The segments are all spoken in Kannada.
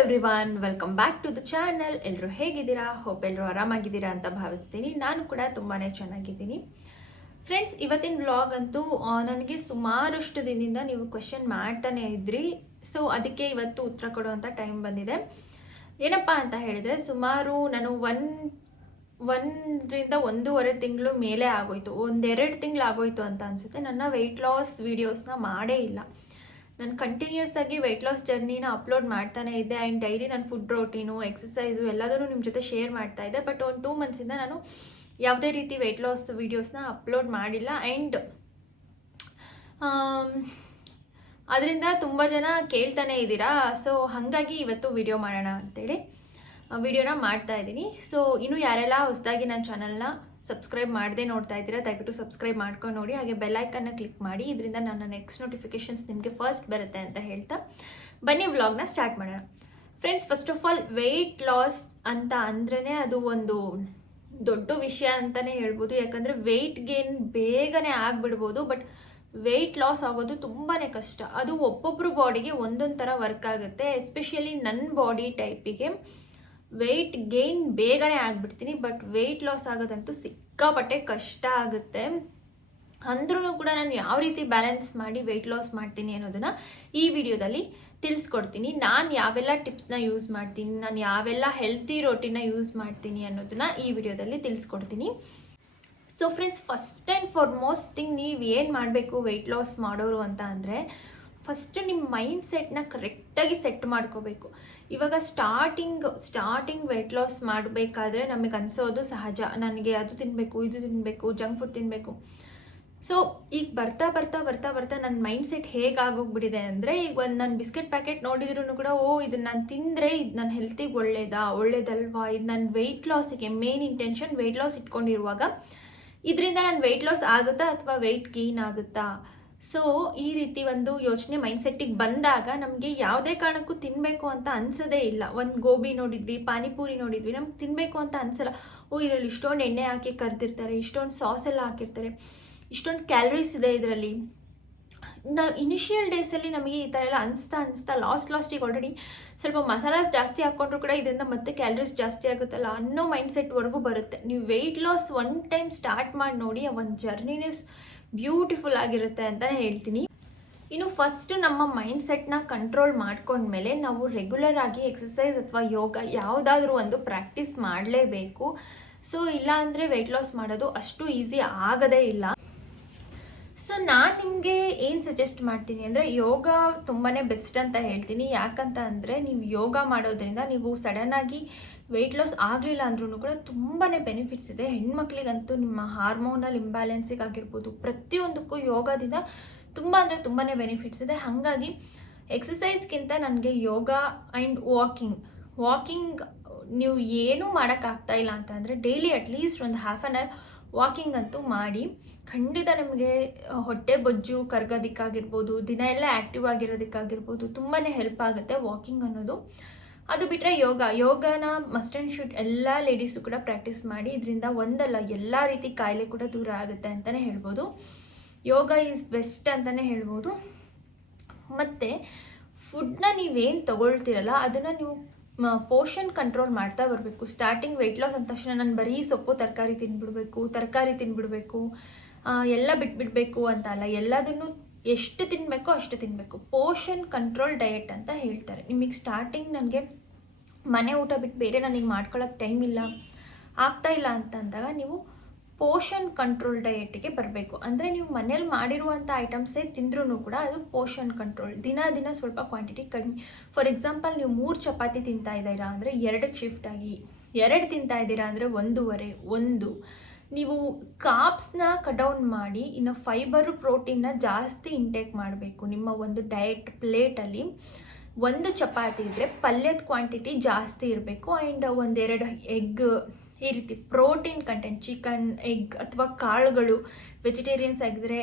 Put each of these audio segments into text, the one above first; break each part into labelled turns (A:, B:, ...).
A: Everyone welcome back to the channel ಎಲ್ಲರೂ ಹೇಗಿದ್ದೀರಾ? ಹೋಪ್ ಎಲ್ಲರೂ ಆರಾಮಾಗಿದ್ದೀರಾ ಅಂತ ಭಾವಿಸ್ತೀನಿ. ನಾನು ಕೂಡ ತುಂಬಾ ಚೆನ್ನಾಗಿದ್ದೀನಿ. ಫ್ರೆಂಡ್ಸ್ ಇವತ್ತಿನ ವ್ಲಾಗ್ ಅಂತೂ ನನಗೆ ಸುಮಾರಷ್ಟು ದಿನದಿಂದ ನೀವು ಕ್ವೆಶನ್ ಮಾಡ್ತಾನೆ ಇದ್ರಿ. ಸೊ ಅದಕ್ಕೆ ಇವತ್ತು ಉತ್ತರ ಕೊಡುವಂಥ ಟೈಮ್ ಬಂದಿದೆ. ಏನಪ್ಪ ಅಂತ ಹೇಳಿದರೆ, ಸುಮಾರು ನಾನು ಒನ್ ಒಂದರಿಂದ ಒಂದೂವರೆ ತಿಂಗಳು ಮೇಲೆ ಆಗೋಯ್ತು. ಒಂದೆರಡು ತಿಂಗಳು ಆಗೋಯ್ತು ಅಂತ ಅನಿಸುತ್ತೆ. ನನ್ನ ವೆಯ್ಟ್ ಲಾಸ್ ವೀಡಿಯೋಸ್ನ ಮಾಡೇ ಇಲ್ಲ. ನಾನು ಕಂಟಿನ್ಯೂಸ್ ಆಗಿ ವೆಯ್ಟ್ ಲಾಸ್ ಜರ್ನಿನ ಅಪ್ಲೋಡ್ ಮಾಡ್ತಾನೆ ಇದ್ದೆ. ಆ್ಯಂಡ್ ಡೈಲಿ ನಾನು ಫುಡ್ ರೋಟೀನು ಎಕ್ಸಸೈಸು ಎಲ್ಲದನ್ನು ನಿಮ್ಮ ಜೊತೆ ಶೇರ್ ಮಾಡ್ತಾ ಇದ್ದೆ. ಬಟ್ ಒಂದು ಟೂ ಮಂತ್ಸಿಂದ ನಾನು ಯಾವುದೇ ರೀತಿ ವೆಯ್ಟ್ ಲಾಸ್ ವೀಡಿಯೋಸ್ನ ಅಪ್ಲೋಡ್ ಮಾಡಿಲ್ಲ. ಆ್ಯಂಡ್ ಅದರಿಂದ ತುಂಬ ಜನ ಕೇಳ್ತಾನೆ ಇದ್ದೀರಾ. ಸೊ ಹಾಗಾಗಿ ಇವತ್ತು ವಿಡಿಯೋ ಮಾಡೋಣ ಅಂತೇಳಿ ವಿಡಿಯೋನ ಮಾಡ್ತಾ ಇದ್ದೀನಿ. ಸೊ ಇನ್ನೂ ಯಾರೆಲ್ಲ ಹೊಸದಾಗಿ ನನ್ನ ಚಾನಲ್ನ ಸಬ್ಸ್ಕ್ರೈಬ್ ಮಾಡದೆ ನೋಡ್ತಾ ಇದ್ದೀರಾ, ದಯವಿಟ್ಟು ಸಬ್ಸ್ಕ್ರೈಬ್ ಮಾಡ್ಕೊಂಡು ನೋಡಿ. ಹಾಗೆ ಬೆಲ್ಲೈಕನ್ನ ಕ್ಲಿಕ್ ಮಾಡಿ, ಇದರಿಂದ ನನ್ನ ನೆಕ್ಸ್ಟ್ ನೋಟಿಫಿಕೇಷನ್ಸ್ ನಿಮಗೆ ಫಸ್ಟ್ ಬರುತ್ತೆ ಅಂತ ಹೇಳ್ತಾ ಬನ್ನಿ ವ್ಲಾಗ್ನ ಸ್ಟಾರ್ಟ್ ಮಾಡೋಣ. Friends first of all weight loss ಅಂತ ಅಂದ್ರೇ ಅದು ಒಂದು ದೊಡ್ಡ ವಿಷಯ ಅಂತಲೇ ಹೇಳ್ಬೋದು. ಯಾಕಂದರೆ ವೆಯ್ಟ್ ಗೇನ್ ಬೇಗನೆ ಆಗಿಬಿಡ್ಬೋದು ಬಟ್ ವೆಯ್ಟ್ ಲಾಸ್ ಆಗೋದು ತುಂಬಾ ಕಷ್ಟ. ಅದು ಒಬ್ಬೊಬ್ಬರು ಬಾಡಿಗೆ ಒಂದೊಂದು ಥರ ವರ್ಕ್ ಆಗುತ್ತೆ ಎಸ್ಪೆಷಲಿ ನನ್ನ ಬಾಡಿ ಟೈಪಿಗೆ ವೆಯ್ಟ್ ಗೇನ್ ಬೇಗನೆ ಆಗಿಬಿಡ್ತೀನಿ ಬಟ್ ವೆಯ್ಟ್ ಲಾಸ್ ಆಗೋದಂತೂ ಸಿಕ್ಕಾಪಟ್ಟೆ ಕಷ್ಟ ಆಗುತ್ತೆ. ಅಂದ್ರೂ ಕೂಡ ನಾನು ಯಾವ ರೀತಿ ಬ್ಯಾಲೆನ್ಸ್ ಮಾಡಿ ವೆಯ್ಟ್ ಲಾಸ್ ಮಾಡ್ತೀನಿ ಅನ್ನೋದನ್ನು ಈ ವಿಡಿಯೋದಲ್ಲಿ ತಿಳಿಸ್ಕೊಡ್ತೀನಿ. ನಾನು ಯಾವೆಲ್ಲ ಟಿಪ್ಸ್ನ ಯೂಸ್ ಮಾಡ್ತೀನಿ, ನಾನು ಯಾವೆಲ್ಲ ಹೆಲ್ತಿ ರೋಟಿನ ಯೂಸ್ ಮಾಡ್ತೀನಿ ಅನ್ನೋದನ್ನು ಈ ವಿಡಿಯೋದಲ್ಲಿ ತಿಳಿಸ್ಕೊಡ್ತೀನಿ. So friends first and foremost thing ನೀವು ಏನು ಮಾಡಬೇಕು ವೆಯ್ಟ್ ಲಾಸ್ ಮಾಡೋರು ಅಂತ ಅಂದರೆ ಫಸ್ಟು ನಿಮ್ಮ ಮೈಂಡ್ ಸೆಟ್ನ ಕರೆಕ್ಟಾಗಿ ಸೆಟ್ ಮಾಡ್ಕೋಬೇಕು. ಇವಾಗ ಸ್ಟಾರ್ಟಿಂಗ್ ಸ್ಟಾರ್ಟಿಂಗ್ ವೆಯ್ಟ್ ಲಾಸ್ ಮಾಡಬೇಕಾದ್ರೆ ನಮಗೆ ಅನಿಸೋದು ಸಹಜ. ನನಗೆ ಅದು ತಿನ್ನಬೇಕು ಇದು ತಿನ್ನಬೇಕು ಜಂಕ್ ಫುಡ್ ತಿನ್ನಬೇಕು ಸೊ ಈಗ ಬರ್ತಾ ಬರ್ತಾ ಬರ್ತಾ ಬರ್ತಾ ನನ್ನ ಮೈಂಡ್ ಸೆಟ್ ಹೇಗೆ ಆಗೋಗ್ಬಿಟ್ಟಿದೆ ಅಂದರೆ ಈಗ ಒಂದು ನಾನು ಬಿಸ್ಕೆಟ್ ಪ್ಯಾಕೆಟ್ ನೋಡಿದ್ರೂ ಕೂಡ, ಓ ಇದು ನಾನು ತಿಂದರೆ ಇದು ನನ್ನ ಹೆಲ್ತಿಗೆ ಒಳ್ಳೇದಾ, ಒಳ್ಳೇದಲ್ವಾ? ಇದು ನನ್ನ ವೆಯ್ಟ್ ಲಾಸಿಗೆ ಮೇನ್ ಇಂಟೆನ್ಷನ್ ವೆಯ್ಟ್ ಲಾಸ್ ಇಟ್ಕೊಂಡಿರುವಾಗ, ಇದರಿಂದ ನಾನು ವೆಯ್ಟ್ ಲಾಸ್ ಆಗುತ್ತಾ ಅಥವಾ ವೆಯ್ಟ್ ಗೇನ್ ಆಗುತ್ತಾ? ಸೊ ಈ ರೀತಿ ಒಂದು ಯೋಚನೆ ಮೈಂಡ್ಸೆಟ್ಟಿಗೆ ಬಂದಾಗ ನಮಗೆ ಯಾವುದೇ ಕಾರಣಕ್ಕೂ ತಿನ್ನಬೇಕು ಅಂತ ಅನ್ಸೋದೇ ಇಲ್ಲ. ಒಂದು ಗೋಬಿ ನೋಡಿದ್ವಿ, ಪಾನಿಪೂರಿ ನೋಡಿದ್ವಿ, ನಮ್ಗೆ ತಿನ್ನಬೇಕು ಅಂತ ಅನ್ಸಲ್ಲ. ಓ, ಇದರಲ್ಲಿ ಇಷ್ಟೊಂದು ಎಣ್ಣೆ ಹಾಕಿ ಕರೆದಿರ್ತಾರೆ, ಇಷ್ಟೊಂದು ಸಾಸ್ ಎಲ್ಲ ಹಾಕಿರ್ತಾರೆ, ಇಷ್ಟೊಂದು ಕ್ಯಾಲರೀಸ್ ಇದೆ ಇದರಲ್ಲಿ. ನಾವು ಇನಿಷಿಯಲ್ ಡೇಸಲ್ಲಿ ನಮಗೆ ಈ ಥರ ಎಲ್ಲ ಅನಿಸ್ತಾ ಅನಿಸ್ತಾ ಲಾಸ್ಟ್ ಲಾಸ್ಟಿಗೆ ಆಲ್ರೆಡಿ ಸ್ವಲ್ಪ ಮಸಾಲಾಸ್ ಜಾಸ್ತಿ ಹಾಕ್ಕೊಂಡ್ರು ಕೂಡ ಇದರಿಂದ ಮತ್ತೆ ಕ್ಯಾಲರೀಸ್ ಜಾಸ್ತಿ ಆಗುತ್ತಲ್ಲ ಅನ್ನೋ ಮೈಂಡ್ ಸೆಟ್ವರೆಗೂ ಬರುತ್ತೆ. ನೀವು weight loss one time start ಮಾಡಿ ನೋಡಿ, ಆ ಒಂದು ಜರ್ನಿನೇ ಬ್ಯೂಟಿಫುಲ್ ಆಗಿರುತ್ತೆ ಅಂತಲೇ ಹೇಳ್ತೀನಿ. ಇನ್ನು ಫಸ್ಟ್ ನಮ್ಮ ಮೈಂಡ್ ಸೆಟ್ನ ಕಂಟ್ರೋಲ್ ಮಾಡ್ಕೊಂಡ್ಮೇಲೆ ನಾವು ರೆಗ್ಯುಲರ್ ಆಗಿ ಎಕ್ಸಸೈಸ್ ಅಥವಾ ಯೋಗ ಯಾವುದಾದ್ರೂ ಒಂದು ಪ್ರಾಕ್ಟೀಸ್ ಮಾಡಲೇಬೇಕು. ಸೊ ಇಲ್ಲ ಅಂದರೆ ವೆಯ್ಟ್ ಲಾಸ್ ಮಾಡೋದು ಅಷ್ಟು ಈಸಿ ಆಗೋದೇ ಇಲ್ಲ. ಸೊ ನಾನು ನಿಮಗೆ ಏನು ಸಜೆಸ್ಟ್ ಮಾಡ್ತೀನಿ ಅಂದರೆ ಯೋಗ ತುಂಬಾ ಬೆಸ್ಟ್ ಅಂತ ಹೇಳ್ತೀನಿ. ಯಾಕಂತ ಅಂದರೆ ನೀವು ಯೋಗ ಮಾಡೋದ್ರಿಂದ ನೀವು ಸಡನ್ನಾಗಿ ವೆಯ್ಟ್ ಲಾಸ್ ಆಗಲಿಲ್ಲ ಅಂದ್ರೂ ಕೂಡ ತುಂಬಾ ಬೆನಿಫಿಟ್ಸ್ ಇದೆ. ಹೆಣ್ಮಕ್ಳಿಗಂತೂ ನಿಮ್ಮ ಹಾರ್ಮೋನಲ್ ಇಂಬ್ಯಾಲೆನ್ಸಿಗೆ ಆಗಿರ್ಬೋದು ಪ್ರತಿಯೊಂದಕ್ಕೂ ಯೋಗದಿಂದ ತುಂಬ ಅಂದರೆ ತುಂಬಾ ಬೆನಿಫಿಟ್ಸ್ ಇದೆ. ಹಾಗಾಗಿ ಎಕ್ಸಸೈಸ್ಗಿಂತ ನನಗೆ ಯೋಗ ಆ್ಯಂಡ್ ವಾಕಿಂಗ್ ವಾಕಿಂಗ್ ನೀವು ಏನೂ ಮಾಡೋಕ್ಕಾಗ್ತಾ ಇಲ್ಲ ಅಂತಂದರೆ ಡೈಲಿ ಅಟ್ಲೀಸ್ಟ್ ಒಂದು ಹಾಫ್ ಆನ್ ಅವರ್ ವಾಕಿಂಗ್ ಅಂತೂ ಮಾಡಿ, ಖಂಡಿತ ನಿಮಗೆ ಹೊಟ್ಟೆ ಬೊಜ್ಜು ಕರ್ಗೋದಕ್ಕಾಗಿರ್ಬೋದು, ದಿನ ಎಲ್ಲ ಆ್ಯಕ್ಟಿವ್ ಆಗಿರೋದಕ್ಕಾಗಿರ್ಬೋದು ತುಂಬಾ ಹೆಲ್ಪ್ ಆಗುತ್ತೆ ವಾಕಿಂಗ್ ಅನ್ನೋದು. ಅದು ಬಿಟ್ಟರೆ ಯೋಗ. ಯೋಗನ ಮಸ್ಟ್ ಆ್ಯಂಡ್ ಶುಡ್ ಎಲ್ಲ ಲೇಡೀಸು ಕೂಡ ಪ್ರಾಕ್ಟೀಸ್ ಮಾಡಿ ಇದರಿಂದ ಒಂದಲ್ಲ, ಎಲ್ಲ ರೀತಿ ಕಾಯಿಲೆ ಕೂಡ ದೂರ ಆಗುತ್ತೆ ಅಂತಲೇ ಹೇಳ್ಬೋದು. ಯೋಗ ಈಸ್ ಬೆಸ್ಟ್ ಅಂತಲೇ ಹೇಳ್ಬೋದು. ಮತ್ತು ಫುಡ್ನ ನೀವೇನು ತಗೊಳ್ತೀರಲ್ಲ, ಅದನ್ನು ನೀವು ಪೋಷನ್ ಕಂಟ್ರೋಲ್ ಮಾಡ್ತಾ ಬರಬೇಕು. ಸ್ಟಾರ್ಟಿಂಗ್ ವೆಯ್ಟ್ ಲಾಸ್ ಅಂದ ತಕ್ಷಣ ನಾನು ಬರೀ ಸೊಪ್ಪು, ತರಕಾರಿ ತಿನ್ಬಿಡ್ಬೇಕು ತರಕಾರಿ ತಿನ್ಬಿಡ್ಬೇಕು ಎಲ್ಲ ಬಿಟ್ಬಿಡ್ಬೇಕು ಅಂತ ಅಲ್ಲ ಎಲ್ಲದನ್ನು ಎಷ್ಟು ತಿನ್ನಬೇಕೋ ಅಷ್ಟು ತಿನ್ನಬೇಕು ಪೋಷನ್ ಕಂಟ್ರೋಲ್ ಡಯೆಟ್ ಅಂತ ಹೇಳ್ತಾರೆ. ನಿಮಗೆ ಸ್ಟಾರ್ಟಿಂಗ್ ನನಗೆ ಮನೆ ಊಟ ಬಿಟ್ಟು ಬೇರೆ ನನಗೆ ಮಾಡ್ಕೊಳ್ಳೋಕೆ ಟೈಮ್ ಇಲ್ಲ, ಆಗ್ತಾ ಇಲ್ಲ ಅಂತ ಅಂದಾಗ ನೀವು ಪೋಷನ್ ಕಂಟ್ರೋಲ್ ಡಯೆಟ್ಗೆ ಬರಬೇಕು. ಅಂದರೆ ನೀವು ಮನೇಲಿ ಮಾಡಿರುವಂಥ ಐಟಮ್ಸೇ ತಿಂದ್ರೂ ಕೂಡ ಅದು ಪೋಷನ್ ಕಂಟ್ರೋಲ್. ದಿನ ದಿನ ಸ್ವಲ್ಪ ಕ್ವಾಂಟಿಟಿ ಕಡಿಮೆ ಫಾರ್ ಎಕ್ಸಾಂಪಲ್ ನೀವು ಮೂರು ಚಪಾತಿ ತಿಂತಾ ಇದ್ದೀರಾ ಅಂದರೆ ಎರಡಕ್ಕೆ ಶಿಫ್ಟ್ ಆಗಿ, ಎರಡು ತಿಂತಾ ಇದ್ದೀರಾ ಅಂದರೆ ಒಂದೂವರೆ, ಒಂದು. ನೀವು ಕಾಪ್ಸ್ನ ಕಡೌನ್ ಮಾಡಿ, ಇನ್ನು ಫೈಬರು ಪ್ರೋಟೀನ್ನ ಜಾಸ್ತಿ ಇಂಟೇಕ್ ಮಾಡಬೇಕು. ನಿಮ್ಮ ಒಂದು ಡಯಟ್ ಪ್ಲೇಟಲ್ಲಿ ಒಂದು ಚಪಾತಿ ಇದ್ದರೆ ಪಲ್ಯದ ಕ್ವಾಂಟಿಟಿ ಜಾಸ್ತಿ ಇರಬೇಕು. ಆ್ಯಂಡ್ ಒಂದೆರಡು ಎಗ್ ಈ ರೀತಿ ಪ್ರೋಟೀನ್ ಕಂಟೆಂಟ್ ಚಿಕನ್ ಎಗ್ ಅಥವಾ ಕಾಳುಗಳು ವೆಜಿಟೇರಿಯನ್ಸ್ ಆಗಿದ್ರೆ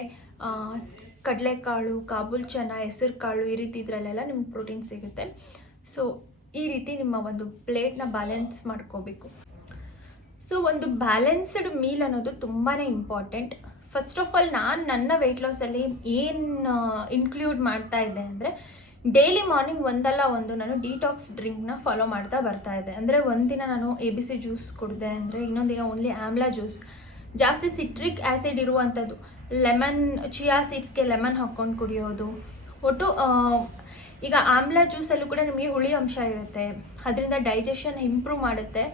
A: ಕಡಲೆಕಾಳು ಕಾಬೂಲ್ ಚನ ಹೆಸರು ಕಾಳು ಈ ರೀತಿ ಇದರಲ್ಲೆಲ್ಲ ನಿಮ್ಗೆ ಪ್ರೋಟೀನ್ ಸಿಗುತ್ತೆ. ಸೊ ಈ ರೀತಿ ನಿಮ್ಮ ಒಂದು ಪ್ಲೇಟ್ನ ಬ್ಯಾಲೆನ್ಸ್ ಮಾಡ್ಕೋಬೇಕು. ಸೊ ಒಂದು ಬ್ಯಾಲೆನ್ಸ್ಡ್ ಮೀಲ್ ಅನ್ನೋದು ತುಂಬಾ ಇಂಪಾರ್ಟೆಂಟ್ ಫಸ್ಟ್ ಆಫ್ ಆಲ್ ನಾನು ನನ್ನ ವೆಯ್ಟ್ ಲಾಸಲ್ಲಿ ಏನು ಇನ್ಕ್ಲೂಡ್ ಮಾಡ್ತಾ ಇದ್ದೆ ಅಂದರೆ ಡೈಲಿ ಮಾರ್ನಿಂಗ್ ಒಂದಲ್ಲ ಒಂದು ನಾನು ಡಿಟಾಕ್ಸ್ ಡ್ರಿಂಕ್ನ ಫಾಲೋ ಮಾಡ್ತಾ ಬರ್ತಾ ಇದ್ದೆ. ಅಂದರೆ, ಒಂದಿನ ನಾನು ಎ ಬಿ ಸಿ ಜ್ಯೂಸ್ ಕುಡಿದೆ ಅಂದರೆ ಇನ್ನೊಂದಿನ ದಿನ ಓನ್ಲಿ ಆಮ್ಲಾ ಜ್ಯೂಸ್ ಜಾಸ್ತಿ ಸಿಟ್ರಿಕ್ ಆ್ಯಸಿಡ್ ಇರುವಂಥದ್ದು ಲೆಮನ್ ಚಿಯಾ ಸೀಡ್ಸ್ಗೆ ಲೆಮನ್ ಹಾಕ್ಕೊಂಡು ಕುಡಿಯೋದು. ಒಟ್ಟು ಈಗ ಆಮ್ಲಾ ಜ್ಯೂಸಲ್ಲೂ ಕೂಡ ನಿಮಗೆ ಹುಳಿ ಅಂಶ ಇರುತ್ತೆ. ಅದರಿಂದ ಡೈಜೆಷನ್ ಇಂಪ್ರೂವ್ ಮಾಡುತ್ತೆ.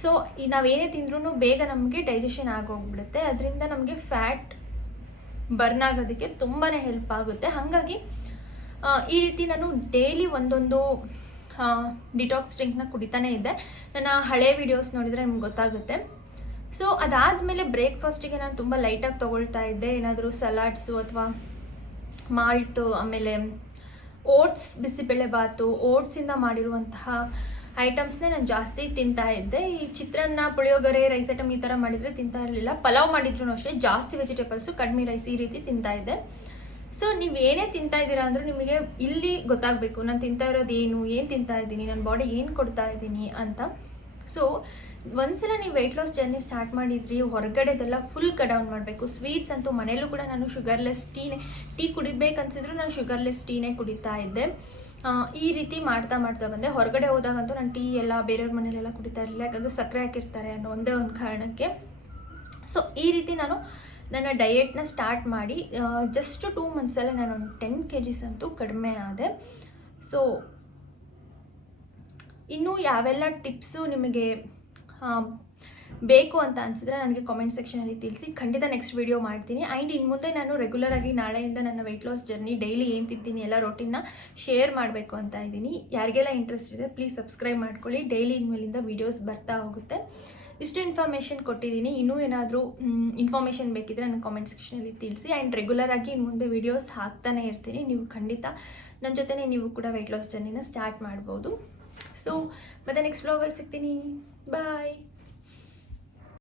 A: ಸೊ ಈ ನಾವೇನೇ ತಿಂದ್ರೂ ಬೇಗ ನಮಗೆ ಡೈಜೆಷನ್ ಆಗೋಗ್ಬಿಡುತ್ತೆ. ಅದರಿಂದ ನಮಗೆ ಫ್ಯಾಟ್ ಬರ್ನ್ ಆಗೋದಕ್ಕೆ ತುಂಬಾ ಹೆಲ್ಪ್ ಆಗುತ್ತೆ. ಹಾಗಾಗಿ ಈ ರೀತಿ ನಾನು ಡೈಲಿ ಒಂದೊಂದು ಡಿಟಾಕ್ಸ್ ಡ್ರಿಂಕ್ನ ಕುಡಿತಾನೇ ಇದ್ದೆ. ನನ್ನ ಹಳೆ ವಿಡಿಯೋಸ್ ನೋಡಿದರೆ ನಿಮ್ಗೆ ಗೊತ್ತಾಗುತ್ತೆ. ಸೊ ಅದಾದಮೇಲೆ ಬ್ರೇಕ್ಫಾಸ್ಟಿಗೆ ನಾನು ತುಂಬ ಲೈಟಾಗಿ ತೊಗೊಳ್ತಾ ಇದ್ದೆ. ಏನಾದರೂ ಸಲಾಡ್ಸು ಅಥವಾ ಮಾಲ್ಟು ಆಮೇಲೆ ಓಟ್ಸ್ ಬಿಸಿಬೇಳೆ ಬಾತು ಓಟ್ಸಿಂದ ಮಾಡಿರುವಂತಹ ಐಟಮ್ಸ್ನೇ ನಾನು ಜಾಸ್ತಿ ತಿಂತಾ ಇದ್ದೆ. ಈ ಚಿತ್ರಾನ್ನ, ಪುಳಿಯೋಗರೆ ರೈಸ್ ಐಟಮ್ ಈ ಥರ ಮಾಡಿದರೆ ತಿಂತಾ ಇರಲಿಲ್ಲ. ಪಲಾವ್ ಮಾಡಿದ್ರು ಅಷ್ಟೇ, ಜಾಸ್ತಿ ವೆಜಿಟೇಬಲ್ಸು ಕಡಿಮೆ ರೈಸ್ ಈ ರೀತಿ ತಿಂತಾ ಇದ್ದೆ. ಸೊ ನೀವು ಏನೇ ತಿಂತಾ ಇದ್ದೀರಾ ಅಂದರೂ ನಿಮಗೆ ಇಲ್ಲಿ ಗೊತ್ತಾಗಬೇಕು. ನಾನು ತಿಂತಾ ಇರೋದು ಏನು ಏನು ತಿಂತಾ ಇದ್ದೀನಿ ನನ್ನ ಬಾಡಿ ಏನು ಕೊಡ್ತಾ ಇದ್ದೀನಿ ಅಂತ. ಸೊ ಒಂದ್ಸಲ ನೀವು ವೆಯ್ಟ್ ಲಾಸ್ ಜರ್ನಿ ಸ್ಟಾರ್ಟ್ ಮಾಡಿದ್ರಿ, ಹೊರಗಡೆದೆಲ್ಲ ಫುಲ್ ಡೌನ್ ಮಾಡಬೇಕು. ಸ್ವೀಟ್ಸ್ ಅಂತೂ ಮನೆಯಲ್ಲೂ ಕೂಡ ನಾನು ಶುಗರ್ಲೆಸ್ ಟೀನೇ ಟೀ ಕುಡಿಬೇಕನ್ಸಿದ್ರು ನಾನು ಶುಗರ್ಲೆಸ್ ಟೀನೇ ಕುಡಿತಾ ಇದ್ದೆ. ಈ ರೀತಿ ಮಾಡ್ತಾ ಮಾಡ್ತಾ ಬಂದೆ. ಹೊರಗಡೆ ಹೋದಾಗಂತೂ ನಾನು ಟೀ ಎಲ್ಲ ಬೇರೆಯವ್ರ ಮನೇಲೆಲ್ಲ ಕುಡಿತಾ ಇರಲಿಲ್ಲ, ಯಾಕಂದರೆ ಸಕ್ಕರೆ ಹಾಕಿರ್ತಾರೆ ಅನ್ನೋ ಒಂದೇ ಒಂದು ಕಾರಣಕ್ಕೆ. ಸೊ ಈ ರೀತಿ ನಾನು ನನ್ನ ಡಯೆಟ್ನ ಸ್ಟಾರ್ಟ್ ಮಾಡಿ ಜಸ್ಟ್ ಟೂ ಮಂತ್ಸಲ್ಲೇ ನಾನು ಒಂದು ಟೆನ್ ಕೆ ಜಿಸ್ ಅಂತೂ ಕಡಿಮೆ ಆದೆ. ಸೊ ಇನ್ನೂ ಯಾವೆಲ್ಲ ಟಿಪ್ಸು ನಿಮಗೆ ಬೇಕು ಅಂತ ಅನಿಸಿದ್ರೆ ನನಗೆ ಕಾಮೆಂಟ್ ಸೆಕ್ಷನಲ್ಲಿ ತಿಳಿಸಿ. ಖಂಡಿತ ನೆಕ್ಸ್ಟ್ ವಿಡಿಯೋ ಮಾಡ್ತೀನಿ. ಆ್ಯಂಡ್ ಇನ್ನು ಮುಂದೆ ನಾನು ರೆಗ್ಯುಲರ್ ಆಗಿ ನಾಳೆಯಿಂದ ನನ್ನ ವೆಯ್ಟ್ ಲಾಸ್ ಜರ್ನಿ ಡೈಲಿ ಏನು ತಿಂತೀನಿ, ಎಲ್ಲ ರೊಟೀನ್ನ ಶೇರ್ ಮಾಡಬೇಕು ಅಂತ ಇದ್ದೀನಿ. ಯಾರಿಗೆಲ್ಲ ಇಂಟ್ರೆಸ್ಟ್ ಇದೆ ಪ್ಲೀಸ್ ಸಬ್ಸ್ಕ್ರೈಬ್ ಮಾಡ್ಕೊಳ್ಳಿ. ಡೈಲಿ ಇನ್ಮೇಲಿಂದ ವೀಡಿಯೋಸ್ ಬರ್ತಾ ಹೋಗುತ್ತೆ. ಇಷ್ಟು ಇನ್ಫಾರ್ಮೇಷನ್ ಕೊಟ್ಟಿದ್ದೀನಿ. ಇನ್ನೂ ಏನಾದರೂ ಇನ್ಫಾರ್ಮೇಷನ್ ಬೇಕಿದ್ರೆ ನನ್ನ ಕಾಮೆಂಟ್ ಸೆಕ್ಷನಲ್ಲಿ ತಿಳಿಸಿ. ಆ್ಯಂಡ್ ರೆಗ್ಯುಲರಾಗಿ ಇನ್ನು ಮುಂದೆ ವೀಡಿಯೋಸ್ ಹಾಕ್ತಾನೆ ಇರ್ತೀನಿ. ನೀವು ಖಂಡಿತ ನನ್ನ ಜೊತೆನೇ ನೀವು ಕೂಡ ವೆಯ್ಟ್ ಲಾಸ್ ಜರ್ನಿನ ಸ್ಟಾರ್ಟ್ ಮಾಡ್ಬೋದು. ಸೊ ಮತ್ತೆ ನೆಕ್ಸ್ಟ್ ಬ್ಲಾಗಲ್ಲಿ ಸಿಗ್ತೀನಿ. ಬಾಯ್